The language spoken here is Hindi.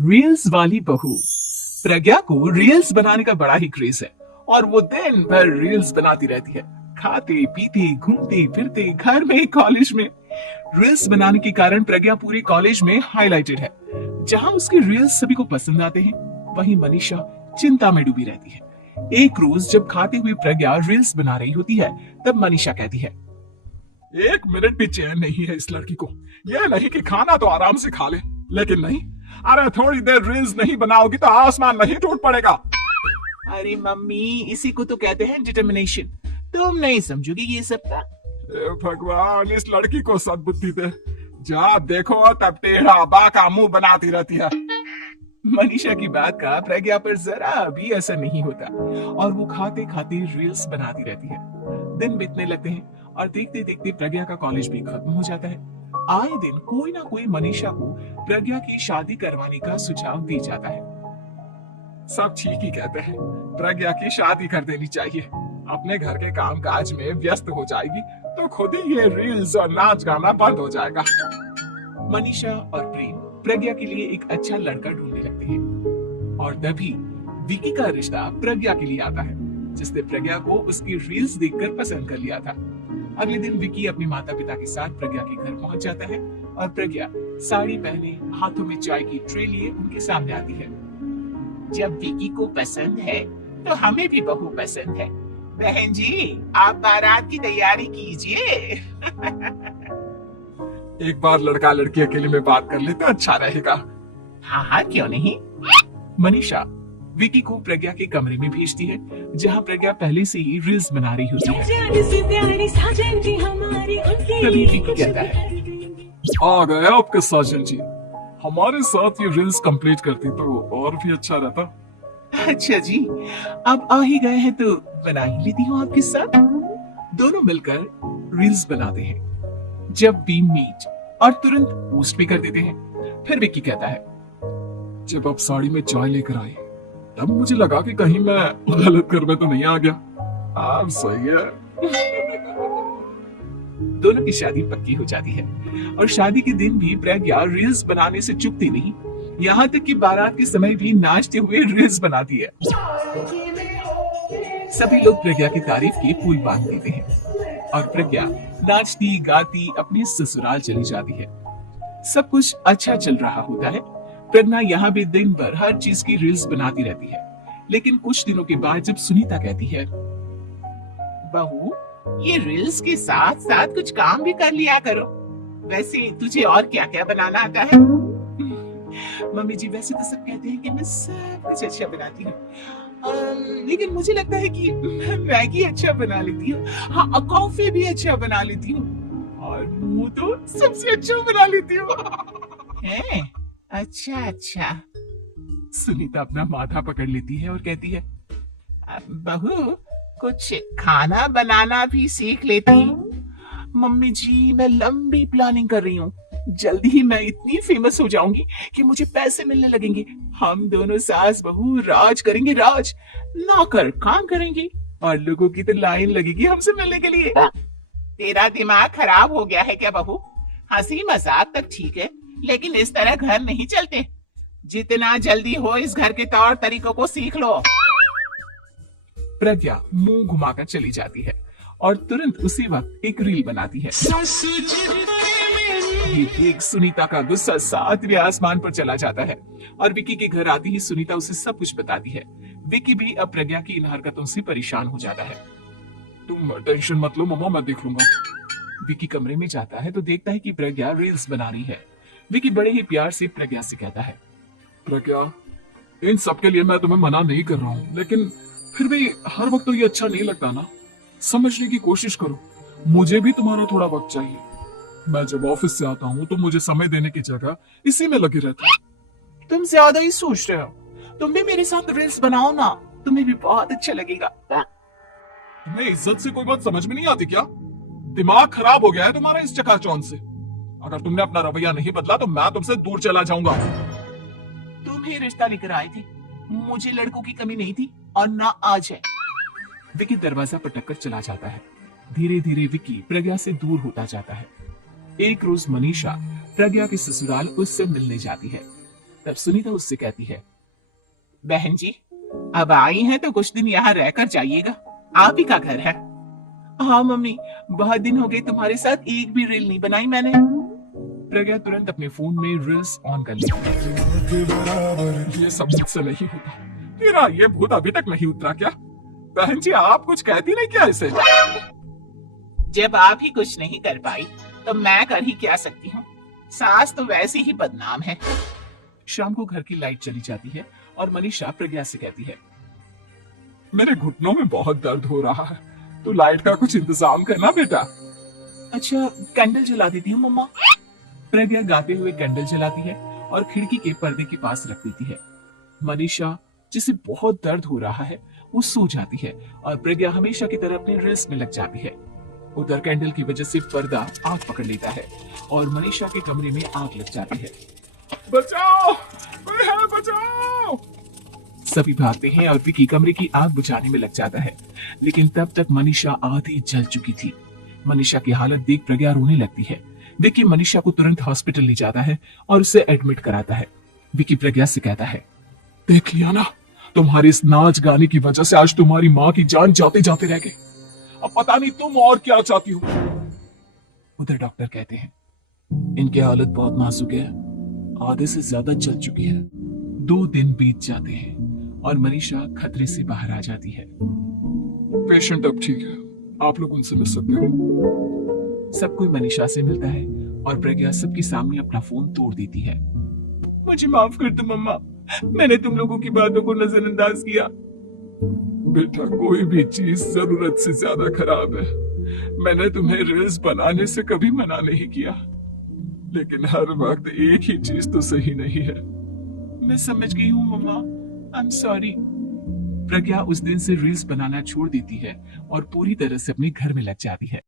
रील्स वाली बहू। प्रज्ञा को रील्स बनाने का बड़ा ही क्रेज है और वो दिन भर रील्स बनाती रहती है। खाते पीते घूमते फिरते घर में कॉलेज में रील्स बनाने के कारण प्रज्ञा पूरे कॉलेज में हाईलाइटेड है। जहां उसके रील्स सभी को पसंद आते हैं, वहीं मनीषा चिंता में डूबी रहती है। एक रोज जब खाते हुए प्रज्ञा रील्स बना रही होती है, तब मनीषा कहती है, एक मिनट भी चैन नहीं है इस लड़की को। यह नहीं कि खाना तो आराम से खा ले, लेकिन नहीं, अरे थोड़ी देर रील्स नहीं बनाओगी तो आसमान नहीं टूट पड़ेगा। अरे मम्मी, इसी को तो कहते हैं डिटर्मिनेशन। तुम नहीं समझोगी ये सब। भगवान, इस लड़की को सद्बुद्धि दे। जब देखो तब टेढ़ा बाका मुंह बनाती रहती है। मनीषा की बात का प्रज्ञा पर जरा भी असर नहीं होता और वो खाते खाते रील्स बनाती रहती है। दिन बीतने लगते हैं और देखते देखते प्रज्ञा का कॉलेज भी खत्म हो जाता है। आए दिन कोई ना कोई मनीषा को प्रज्ञा की शादी करवाने का सुझाव दी जाता है। सब ठीक ही कहते हैं, प्रज्ञा की शादी कर देनी चाहिए। अपने घर के कामकाज में व्यस्त हो जाएगी तो खुद ही ये रील्स और नाच गाना बंद हो जाएगा। मनीषा और प्रेम प्रज्ञा के लिए एक अच्छा लड़का ढूंढने लगते हैं और तभी विकी का रिश्ता प्रज्ञा के लिए आता है, जिसने प्रज्ञा को उसकी रील्स देखकर पसंद कर लिया था। अगले दिन विकी अपने माता पिता के साथ प्रज्ञा के घर पहुंच जाता है और प्रज्ञा साड़ी पहने हाथों में चाय की ट्रे लिए उनके सामने आती है। जब विकी को पसंद है तो हमें भी बहू पसंद है। बहन जी, आप बारात की तैयारी कीजिए। एक बार लड़का लड़की अकेले में बात कर ले तो अच्छा रहेगा। हाँ हाँ, क्यों नहीं। मनीषा विकी को प्रज्ञा के कमरे में भेजती है, जहाँ प्रज्ञा पहले से ही रील्स बना रही होती है। तभी विकी कहता है, आ गए आपके साजन जी। हमारे साथ ये रील्स कंप्लीट करती तो और भी अच्छा रहता। अच्छा जी, अब आ ही गए हैं तो बना ही लेती हूँ आपके साथ। दोनों मिलकर रील्स बनाते हैं। जब वी मीट और तुरंत पोस्ट भी कर देते हैं। फिर विकी कहता है, जब आप साड़ी में चाय लेकर आई तब मुझे लगा कि कहीं मैं गलत घर में तो नहीं आ गया। आप सही है। दोनों की शादी पक्की हो जाती है और शादी के दिन भी प्रज्ञा रील्स बनाने से चूकती नहीं। यहाँ तक कि बारात के समय भी नाचते हुए रील्स बनाती है। सभी लोग प्रज्ञा की तारीफ के फूल बांध देते हैं और प्रज्ञा नाचती गाती अपने ससुराल चली जाती है। सब कुछ अच्छा चल रहा होता है। प्रज्ञा यहाँ भी दिन भर हर चीज की रील्स बनाती रहती है। लेकिन कुछ दिनों के बाद जब सुनीता कहती है, बहू, ये रील्स के साथ साथ कुछ काम भी कर लिया करो। वैसे तुझे और क्या क्या बनाना आता है? मम्मी जी, वैसे तो सब कहते हैं कि मैं सब कुछ अच्छा बनाती हूँ, लेकिन मुझे लगता है कि मैं मैगी अच्छा बना लेती हूँ। हाँ, कॉफी भी अच्छा बना लेती हूँ और मुंह तो सबसे अच्छा बना लेती हूँ। अच्छा अच्छा। सुनीता अपना माथा पकड़ लेती है और कहती है, बहू, कुछ खाना बनाना भी सीख लेती। मम्मी जी, मैं लंबी प्लानिंग कर रही हूँ। जल्दी ही मैं इतनी फेमस हो जाऊंगी कि मुझे पैसे मिलने लगेंगे। हम दोनों सास बहू राज करेंगे, राज। नौकर काम करेंगे और लोगों की तो लाइन लगेगी हमसे मिलने के लिए। तेरा दिमाग खराब हो गया है क्या बहू? हंसी मजाक तक ठीक है, लेकिन इस तरह घर नहीं चलते। जितना जल्दी हो इस घर के तौर तरीकों को सीख लो। प्रज्ञा मुंह घुमाकर चली जाती है और तुरंत उसी वक्त एक रील बनाती है। ये देख सुनीता का गुस्सा 7वें आसमान पर चला जाता है और विकी के घर आती ही सुनीता उसे सब कुछ बताती है। विकी भी अब प्रज्ञा की इन हरकतों से परेशान हो जाता है। तुम टेंशन मत लो मम्मा, मैं देख लूंगा। विकी कमरे में जाता है तो देखता है कि प्रज्ञा रील्स बना रही है। विकी बड़े ही प्यार से प्रज्ञा से कहता है, प्रज्ञा, इन सब के लिए मैं तुम्हें मना नहीं कर रहा हूँ, लेकिन फिर भी हर वक्त तो ये अच्छा नहीं लगता ना। समझने की कोशिश करो, मुझे भी तुम्हारा थोड़ा वक्त चाहिए। मैं जब ऑफिस से आता हूँ तो मुझे समय देने की जगह इसी में लगे रहता हूँ। तुम ज्यादा ही सोच रहे हो। तुम भी मेरे साथ रील्स बनाओ ना, तुम्हें भी बहुत अच्छा लगेगा। तुम्हें इज्जत से कोई बात समझ में नहीं आती क्या? दिमाग खराब हो गया है तुम्हारा इस चकाचौंध से। अगर तुमने अपना रवैया नहीं बदला तो मैं तुमसे दूर चला जाऊंगा। तुम ही रिश्ता लेकर आए थे, मुझे लड़कों की कमी नहीं थी और ना आज है। विकी दरवाजा पटक कर चला जाता है। धीरे धीरे विकी प्रज्ञा से दूर होता जाता है। एक रोज मनीषा प्रज्ञा के ससुराल उससे मिलने जाती है। तब सुनीता उससे कहती है, बहन जी अब आई हैं तो कुछ दिन यहाँ रहकर जाइएगा, आप ही का घर है। हाँ मम्मी, बहुत दिन हो गए तुम्हारे साथ एक भी रील नहीं बनाई मैंने। प्रज्ञा तुरंत अपने फोन में रील्स ऑन कर लेती है। ये सब मुझसे नहीं होता। तेरा ये भूत अभी तक नहीं उतरा क्या? बहन जी आप कुछ कहती नहीं क्या इसे? जब आप ही कुछ नहीं कर पाई तो मैं कर ही क्या सकती हूँ, सास तो वैसे ही बदनाम है। शाम को घर की लाइट चली जाती है और मनीषा प्रज्ञा से कहती है, मेरे घुटनों में बहुत दर्द हो रहा है, तो लाइट का कुछ इंतजाम करना बेटा। अच्छा कैंडल जला देती हूँ मम्मा। प्रज्ञा गाते हुए कैंडल जलाती है और खिड़की के पर्दे के पास रख देती है। मनीषा जिसे बहुत दर्द हो रहा है वो सो जाती है और प्रज्ञा हमेशा की तरह अपने रेस में लग जाती है। उधर कैंडल की वजह से पर्दा आग पकड़ लेता है और मनीषा के कमरे में आग लग जाती है। बचाओ, कोई है, बचाओ। सभी भागते हैं और विकी कमरे की आग बुझाने में लग जाता है, लेकिन तब तक मनीषा आधी जल चुकी थी। मनीषा की हालत देख प्रज्ञा रोने लगती है। विकी मनीषा को तुरंत हॉस्पिटल ले जाता है और उसे एडमिट कराता है। विकी प्रज्ञा से कहता है, देख लिया ना, तुम्हारे इस नाच गाने की वजह से आज तुम्हारी माँ की जान जाते जाते रह गई। अब पता नहीं तुम और क्या चाहती हो। उधर डॉक्टर कहते हैं, इनकी हालत बहुत नाजुक है, आधे से ज्यादा चल चुकी है। 2 दिन बीत जाते हैं और मनीषा खतरे से बाहर आ जाती है। पेशेंट अब ठीक है, आप लोग उनसे मिल सकते हो। सब कोई मनीषा से मिलता है और प्रज्ञा सबके सामने अपना फोन तोड़ देती है। मुझे माफ कर दो मम्मा, मैंने तुम लोगों की बातों को नजरअंदाज किया। बेटा कोई भी चीज जरूरत से ज्यादा खराब है। मैंने तुम्हें रील्स बनाने से कभी मना नहीं किया, लेकिन हर वक्त एक ही चीज तो सही नहीं है। मैं समझ गई हूँ मम्मा, आई एम सॉरी। प्रज्ञा उस दिन से रील्स बनाना छोड़ देती है और पूरी तरह से अपने घर में लग जाती है।